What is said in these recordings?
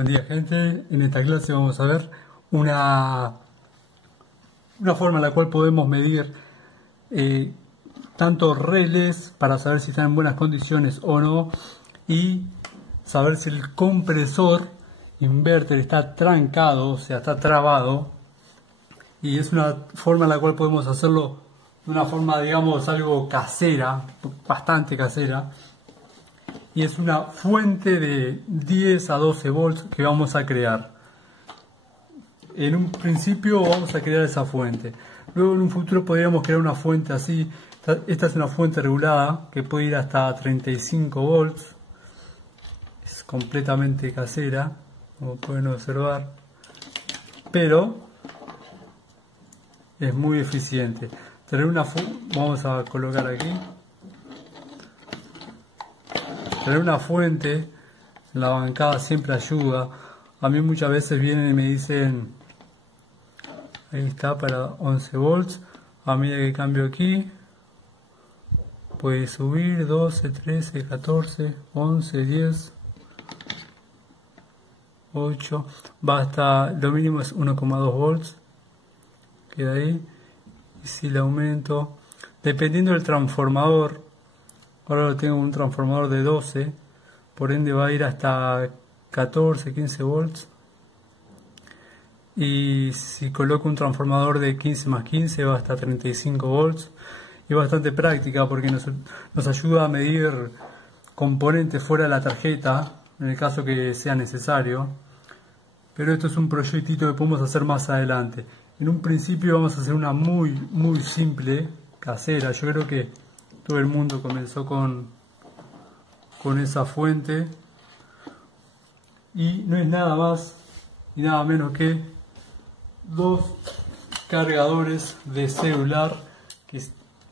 Buen día, gente. En esta clase vamos a ver una forma en la cual podemos medir tanto relés para saber si están en buenas condiciones o no, y saber si el compresor inverter está trancado, o sea, está trabado. Y es una forma en la cual podemos hacerlo de una forma, digamos, algo casera, bastante casera. Y es una fuente de 10 a 12 volts que vamos a crear. En un principio vamos a crear esa fuente. Luego en un futuro podríamos crear una fuente así. Esta es una fuente regulada que puede ir hasta 35 volts. Es completamente casera, como pueden observar. Pero es muy eficiente. Vamos a colocar aquí. Tener una fuente en la bancada siempre ayuda. A mí muchas veces vienen y me dicen, ahí está para 11 volts. A medida que cambio aquí, puede subir 12, 13, 14, 11, 10, 8. Va hasta, lo mínimo es 1,2 volts. Queda ahí. Y si le aumento, dependiendo del transformador. Ahora lo tengo un transformador de 12, por ende va a ir hasta 14, 15 volts. Y si coloco un transformador de 15 más 15 va hasta 35 volts. Y es bastante práctica porque nos ayuda a medir componentes fuera de la tarjeta, en el caso que sea necesario. Pero esto es un proyectito que podemos hacer más adelante. En un principio vamos a hacer una muy simple, casera. Yo creo que todo el mundo comenzó con esa fuente, y no es nada más y nada menos que 2 cargadores de celular,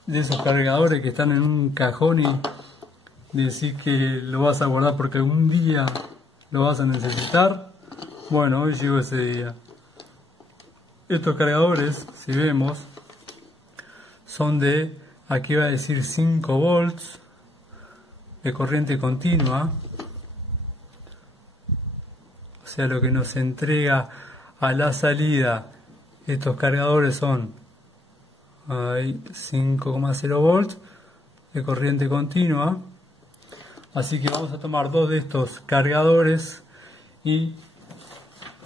de esos cargadores que están en un cajón y decís que lo vas a guardar porque algún día lo vas a necesitar. Bueno, hoy llegó ese día. Estos cargadores, si vemos, son de, aquí va a decir 5 volts de corriente continua, o sea, lo que nos entrega a la salida estos cargadores son 5,0 volts de corriente continua. Así que vamos a tomar 2 de estos cargadores y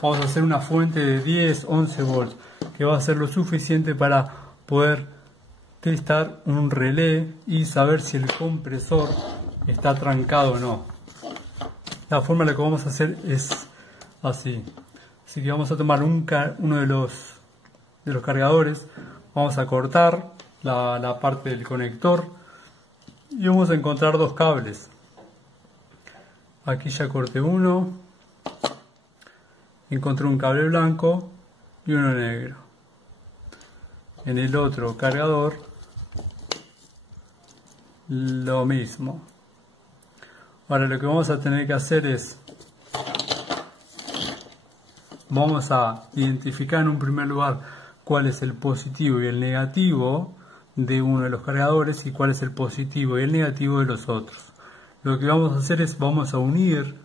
vamos a hacer una fuente de 10, 11 volts, que va a ser lo suficiente para poder testar un relé y saber si el compresor está trancado o no. La forma en la que vamos a hacer es así. Así que vamos a tomar uno de los cargadores, vamos a cortar la parte del conector y vamos a encontrar 2 cables. Aquí ya corté uno, encontré un cable blanco y uno negro. En el otro cargador lo mismo. Ahora lo que vamos a tener que hacer es, vamos a identificar en un primer lugar cuál es el positivo y el negativo de uno de los cargadores y cuál es el positivo y el negativo de los otros. Lo que vamos a hacer es, vamos a unir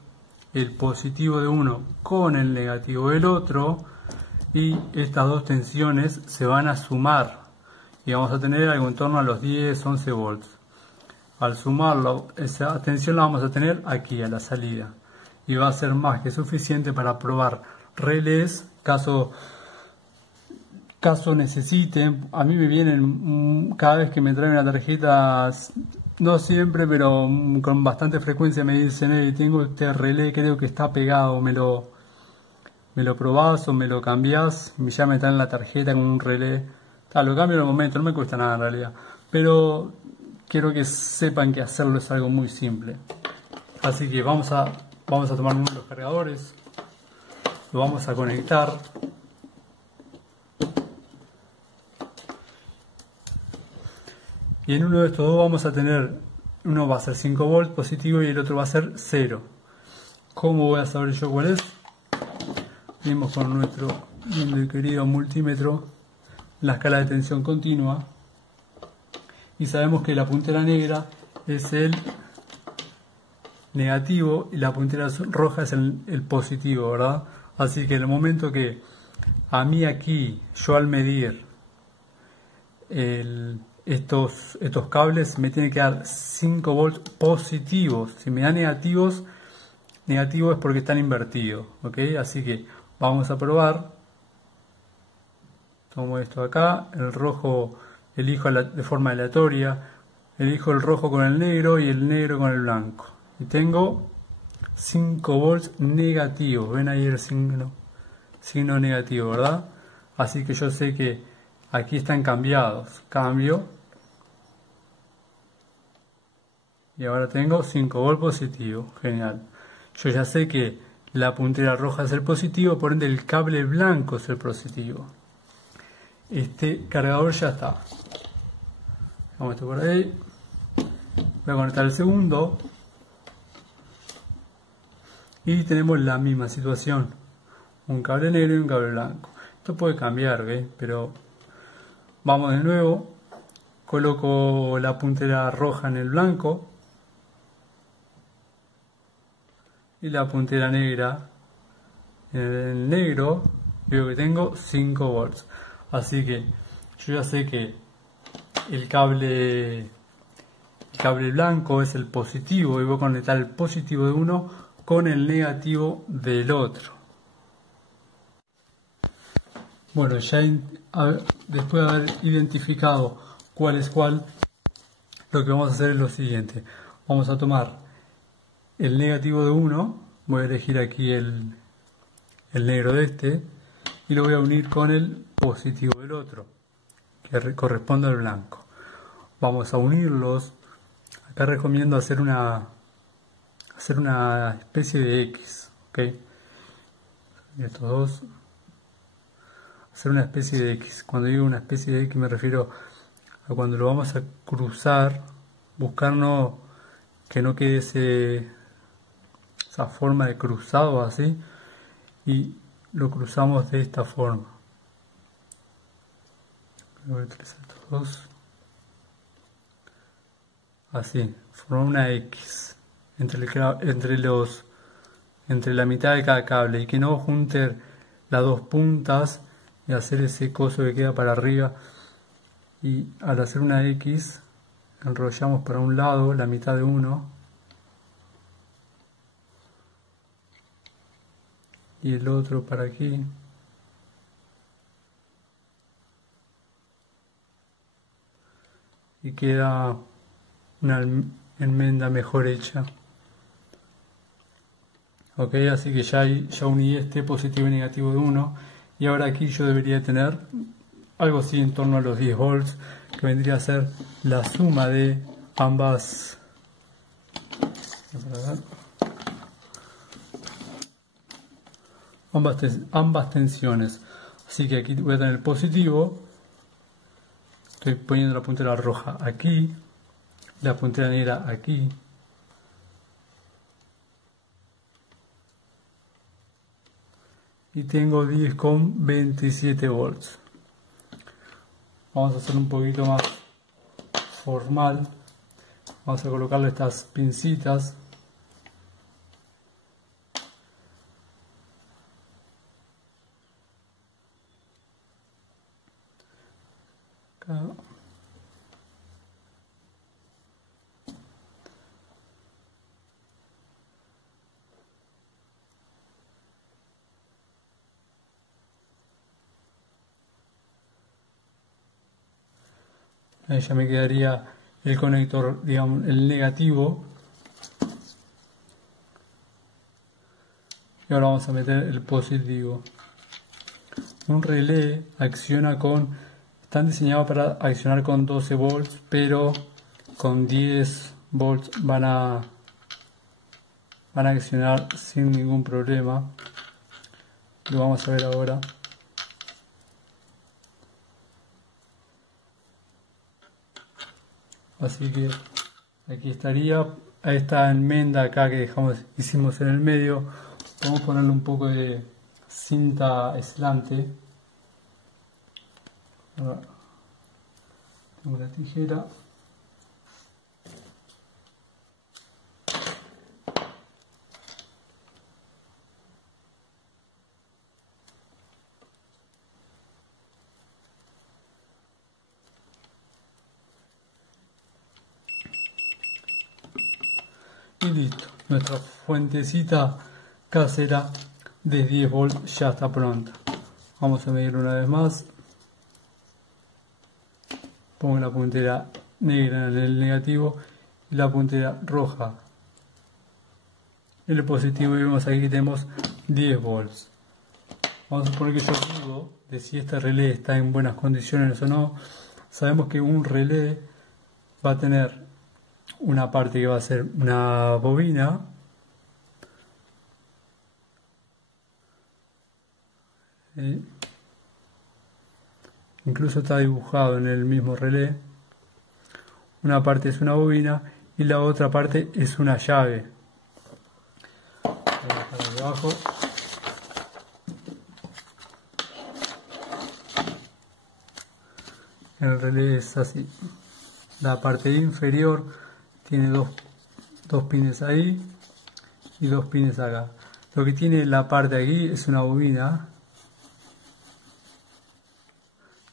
el positivo de uno con el negativo del otro, y estas dos tensiones se van a sumar y vamos a tener algo en torno a los 10-11 volts. Al sumarlo, esa tensión la vamos a tener aquí a la salida y va a ser más que suficiente para probar relés caso necesiten. A mí me vienen cada vez que me traen una tarjeta, no siempre, pero con bastante frecuencia me dicen, hey, tengo este relé, creo que está pegado, me lo probás o me lo cambiás. Ya me está en la tarjeta con un relé. Lo cambio en el momento, no me cuesta nada en realidad, pero quiero que sepan que hacerlo es algo muy simple. Así que vamos a tomar uno de los cargadores, lo vamos a conectar. Y en uno de estos dos vamos a tener, uno va a ser 5 volts positivo y el otro va a ser 0. ¿Cómo voy a saber yo cuál es? Vimos con nuestro lindo y querido multímetro la escala de tensión continua y sabemos que la puntera negra es el negativo y la puntera roja es el positivo, ¿verdad? Así que en el momento que a mí aquí, yo al medir estos cables, me tiene que dar 5 volts positivos. Si me da negativos, negativo es porque están invertidos, ¿ok? Así que vamos a probar. Tomo esto acá, el rojo elijo de forma aleatoria, elijo el rojo con el negro y el negro con el blanco. Y tengo 5 volts negativos. Ven ahí el signo negativo, ¿verdad? Así que yo sé que aquí están cambiados. Cambio. Y ahora tengo 5 volts positivos. Genial. Yo ya sé que la puntera roja es el positivo, por ende el cable blanco es el positivo. Este cargador ya está. Vamos esto por ahí. Voy a conectar el segundo. Y tenemos la misma situación. Un cable negro y un cable blanco. Esto puede cambiar, ¿ves? Pero vamos de nuevo. Coloco la puntera roja en el blanco. Y la puntera negra en el negro. Veo que tengo 5 volts. Así que yo ya sé que el cable blanco es el positivo y voy a conectar el positivo de uno con el negativo del otro. Bueno, ya después de haber identificado cuál es cuál, lo que vamos a hacer es lo siguiente. Vamos a tomar el negativo de uno, voy a elegir aquí el negro de este, y lo voy a unir con el positivo del otro, que corresponde al blanco. Vamos a unirlos. Acá recomiendo hacer una especie de X, ¿ok? Estos dos, hacer una especie de X. Cuando digo una especie de X me refiero a cuando lo vamos a cruzar, buscar que no quede esa forma de cruzado así, y lo cruzamos de esta forma. Voy a utilizar estos dos. Así, forma una X entre la mitad de cada cable, y que no junten las dos puntas y hacer ese coso que queda para arriba. Y al hacer una X enrollamos para un lado la mitad de uno y el otro para aquí. Y queda una enmienda mejor hecha. Ok, así que ya uní este positivo y negativo de 1, y ahora aquí yo debería tener algo así en torno a los 10 volts, que vendría a ser la suma de ambas tensiones. Así que aquí voy a tener el positivo, estoy poniendo la puntera roja aquí, la puntera negra aquí, y tengo 10,27 volts. Vamos a hacer un poquito más formal. Vamos a colocarle estas pincitas. Acá. Ahí ya me quedaría el conector, digamos, el negativo. Y ahora vamos a meter el positivo. Un relé están diseñados para accionar con 12 volts, pero con 10 volts van a accionar sin ningún problema. Lo vamos a ver ahora. Así que aquí estaría, a esta enmienda acá que hicimos en el medio, vamos a ponerle un poco de cinta aislante. Ahora, tengo una tijera. Y listo, nuestra fuentecita casera de 10 volts ya está pronta. Vamos a medir una vez más. Pongo la puntera negra en el negativo y la puntera roja en el positivo, y vemos aquí que tenemos 10 volts. Vamos a suponer que yo dudo de si este relé está en buenas condiciones o no. Sabemos que un relé va a tener una parte que va a ser una bobina, incluso está dibujado en el mismo relé. Una parte es una bobina y la otra parte es una llave. Voy a dejar debajo. El relé es así. La parte inferior tiene dos pines ahí y 2 pines acá. Lo que tiene la parte aquí es una bobina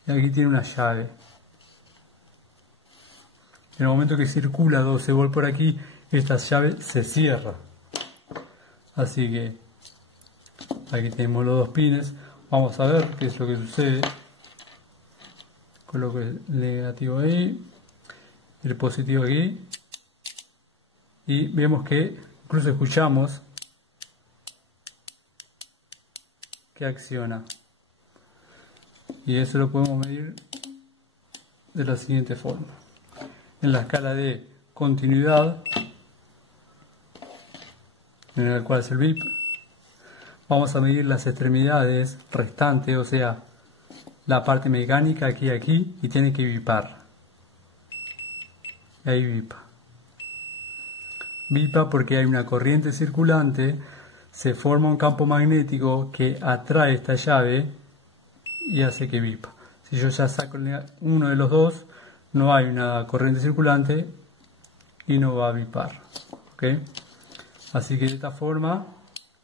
y aquí tiene una llave. En el momento que circula 12 volts por aquí, esta llave se cierra. Así que aquí tenemos los 2 pines. Vamos a ver qué es lo que sucede. Coloco el negativo ahí, el positivo aquí, y vemos que incluso escuchamos que acciona. Y eso lo podemos medir de la siguiente forma. En la escala de continuidad, en el cual es el bip, vamos a medir las extremidades restantes, o sea, la parte mecánica aquí y tiene que bipar. Y ahí bipa. Bipa porque hay una corriente circulante, se forma un campo magnético que atrae esta llave y hace que bipa. Si yo ya saco uno de los dos, no hay una corriente circulante y no va a bipar. ¿Okay? Así que de esta forma,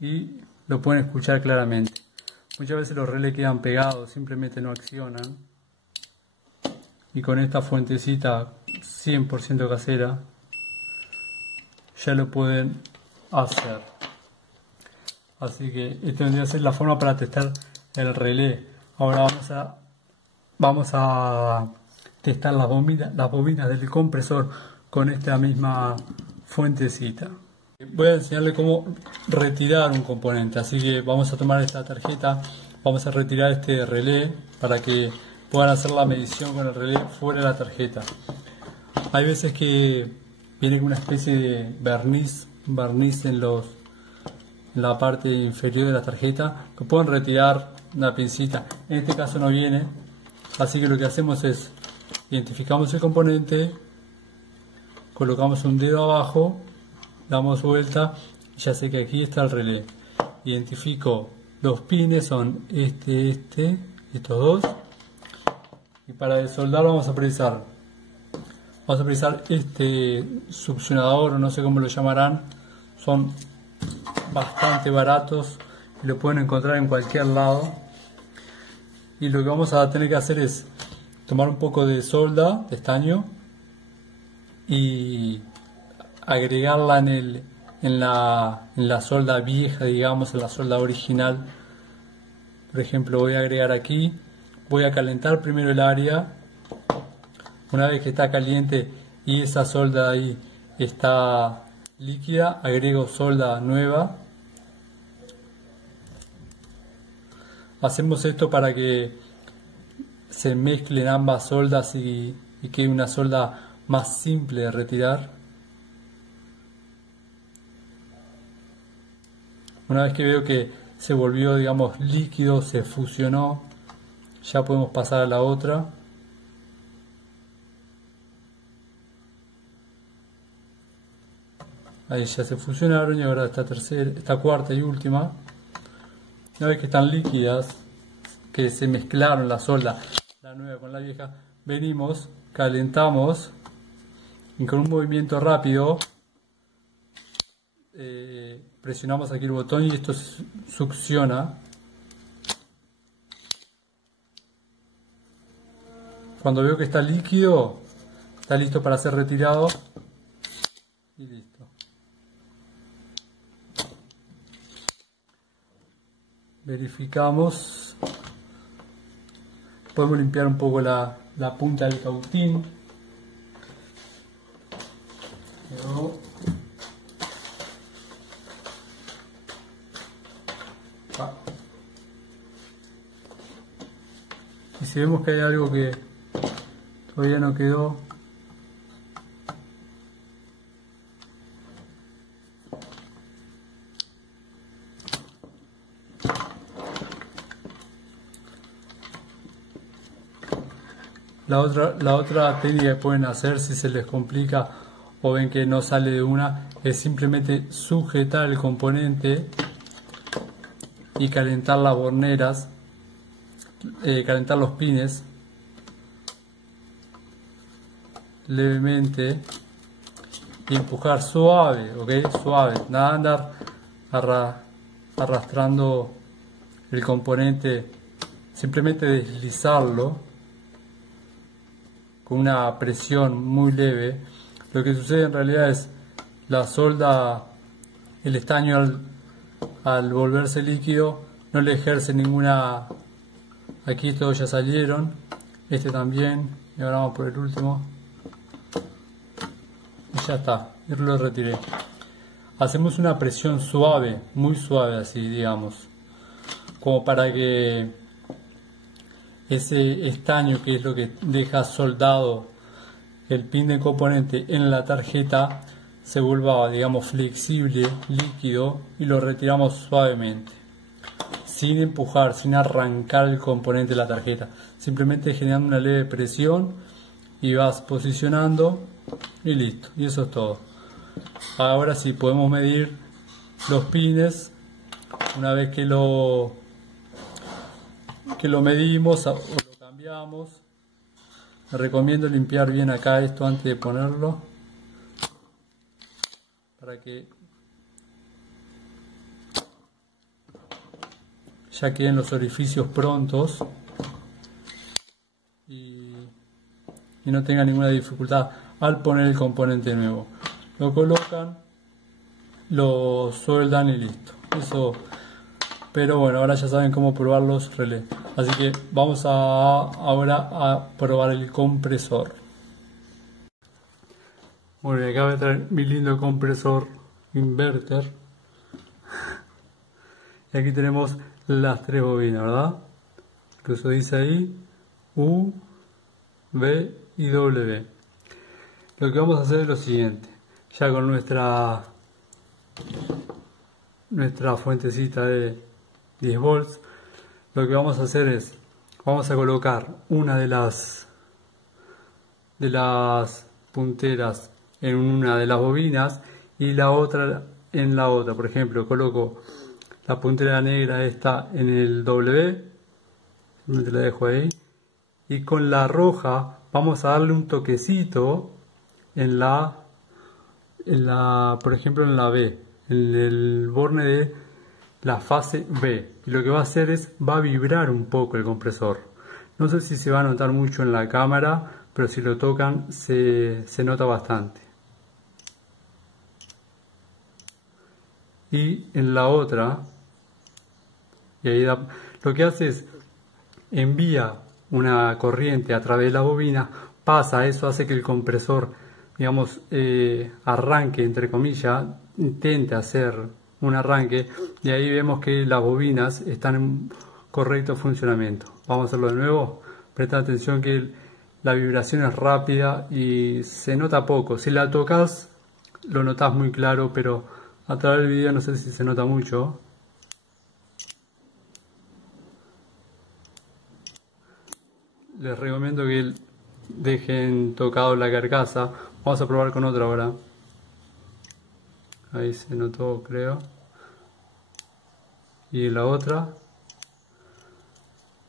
y lo pueden escuchar claramente. Muchas veces los relés quedan pegados, simplemente no accionan. Y con esta fuentecita 100% casera ya lo pueden hacer. Así que esta vendría a ser la forma para testar el relé. Ahora vamos a testar las bobinas del compresor con esta misma fuentecita. Voy a enseñarle cómo retirar un componente, así que vamos a tomar esta tarjeta, vamos a retirar este relé para que puedan hacer la medición con el relé fuera de la tarjeta. Hay veces que viene con una especie de barniz en la parte inferior de la tarjeta, que pueden retirar una pincita. En este caso no viene, así que lo que hacemos es identificamos el componente, colocamos un dedo abajo, damos vuelta, ya sé que aquí está el relé. Identifico los pines, son estos dos. Y para desoldar vamos a precisar este succionador, o no sé cómo lo llamarán. Son bastante baratos y lo pueden encontrar en cualquier lado. Y lo que vamos a tener que hacer es tomar un poco de solda, de estaño, y agregarla en la solda vieja, digamos, en la solda original. Por ejemplo, voy a agregar aquí, voy a calentar primero el área. Una vez que está caliente y esa solda ahí está líquida, agrego solda nueva. Hacemos esto para que se mezclen ambas soldas y quede una solda más simple de retirar. Una vez que veo que se volvió, digamos, líquido, se fusionó, ya podemos pasar a la otra. Ahí ya se fusionaron y ahora esta cuarta y última. Una vez que están líquidas, que se mezclaron la solda, la nueva con la vieja, venimos, calentamos y con un movimiento rápido presionamos aquí el botón y esto se succiona. Cuando veo que está líquido, está listo para ser retirado y listo. verificamos. Podemos limpiar un poco la punta del cautín. Luego, y si vemos que hay algo que todavía no quedó, la otra técnica que pueden hacer si se les complica o ven que no sale de una, es simplemente sujetar el componente y calentar las borneras, calentar los pines levemente y empujar suave, ¿ok? Suave, nada andar arrastrando el componente, simplemente deslizarlo con una presión muy leve. Lo que sucede en realidad es la solda, el estaño al volverse líquido no le ejerce ninguna. Aquí todos ya salieron, este también, y ahora vamos por el último y ya está, yo lo retiré. Hacemos una presión suave, muy suave así, digamos, como para que ese estaño, que es lo que deja soldado el pin de componente en la tarjeta, se vuelva, digamos, flexible, líquido, y lo retiramos suavemente, sin empujar, sin arrancar el componente de la tarjeta, simplemente generando una leve presión y vas posicionando y listo, y eso es todo. Ahora sí podemos medir los pines. Una vez que lo medimos o lo cambiamos, les recomiendo limpiar bien acá esto antes de ponerlo, para que ya queden los orificios prontos y no tengan ninguna dificultad al poner el componente nuevo. Lo colocan, lo sueldan y listo. Eso. Pero bueno, ahora ya saben cómo probar los relés. Así que vamos ahora a probar el compresor. Bueno, acá voy a traer mi lindo compresor inverter. Y aquí tenemos las tres bobinas, ¿verdad? Incluso dice ahí U, V y W. Lo que vamos a hacer es lo siguiente. Ya con nuestra fuentecita de 10 volts, lo que vamos a hacer es, vamos a colocar una de las punteras en una de las bobinas y la otra en la otra. Por ejemplo, coloco la puntera negra esta en el W, te la dejo ahí, y con la roja vamos a darle un toquecito por ejemplo en la B, en el borne de la fase B, y lo que va a hacer es, va a vibrar un poco el compresor. No sé si se va a notar mucho en la cámara, pero si lo tocan se nota bastante. Y en la otra, y ahí lo que hace es envía una corriente a través de la bobina, pasa, eso hace que el compresor, digamos, arranque, entre comillas, intente hacer un arranque, y ahí vemos que las bobinas están en correcto funcionamiento. Vamos a hacerlo de nuevo. Presta atención que la vibración es rápida y se nota poco. Si la tocas lo notas muy claro, pero a través del video no sé si se nota mucho. Les recomiendo que dejen tocado la carcasa. Vamos a probar con otra ahora. Ahí se notó, creo. Y la otra.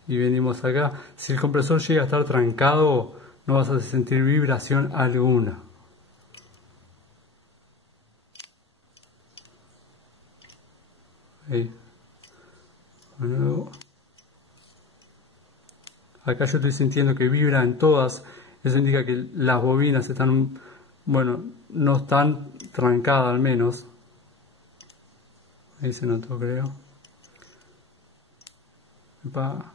Y venimos acá. Si el compresor llega a estar trancado, no vas a sentir vibración alguna. Ahí. De nuevo. Acá yo estoy sintiendo que vibra en todas. Eso indica que las bobinas están, bueno, no están trancadas al menos. Ahí se notó, creo. Epa.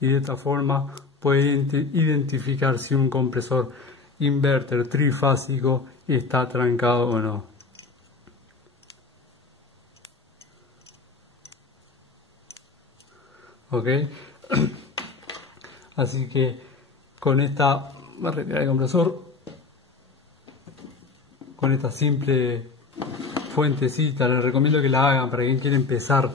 Y de esta forma puede identificar si un compresor inverter trifásico está trancado o no. Ok, así que con esta, voy a retirar el compresor, con esta simple fuentecita, les recomiendo que la hagan para quien quiere empezar.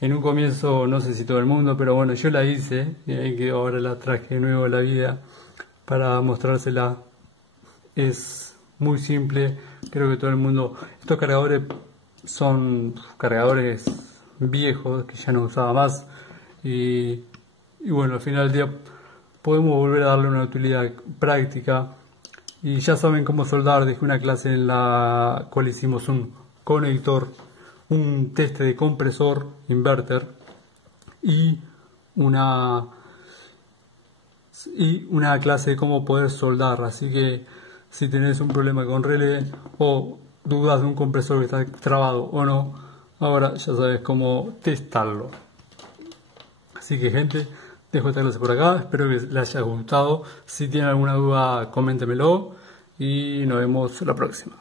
En un comienzo, no sé si todo el mundo, pero bueno, yo la hice y ahí que ahora la traje de nuevo a la vida para mostrársela. Es muy simple, creo que todo el mundo, estos cargadores son cargadores viejos que ya no usaba más y bueno, al final del día podemos volver a darle una utilidad práctica y ya saben cómo soldar. Dejé una clase en la cual hicimos un conector, un teste de compresor inverter y una clase de cómo poder soldar. Así que si tenés un problema con relé o dudas de un compresor que está trabado o no, ahora ya sabes cómo testarlo. Así que gente, dejo esta clase por acá, espero que les haya gustado. Si tienen alguna duda, coméntemelo y nos vemos la próxima.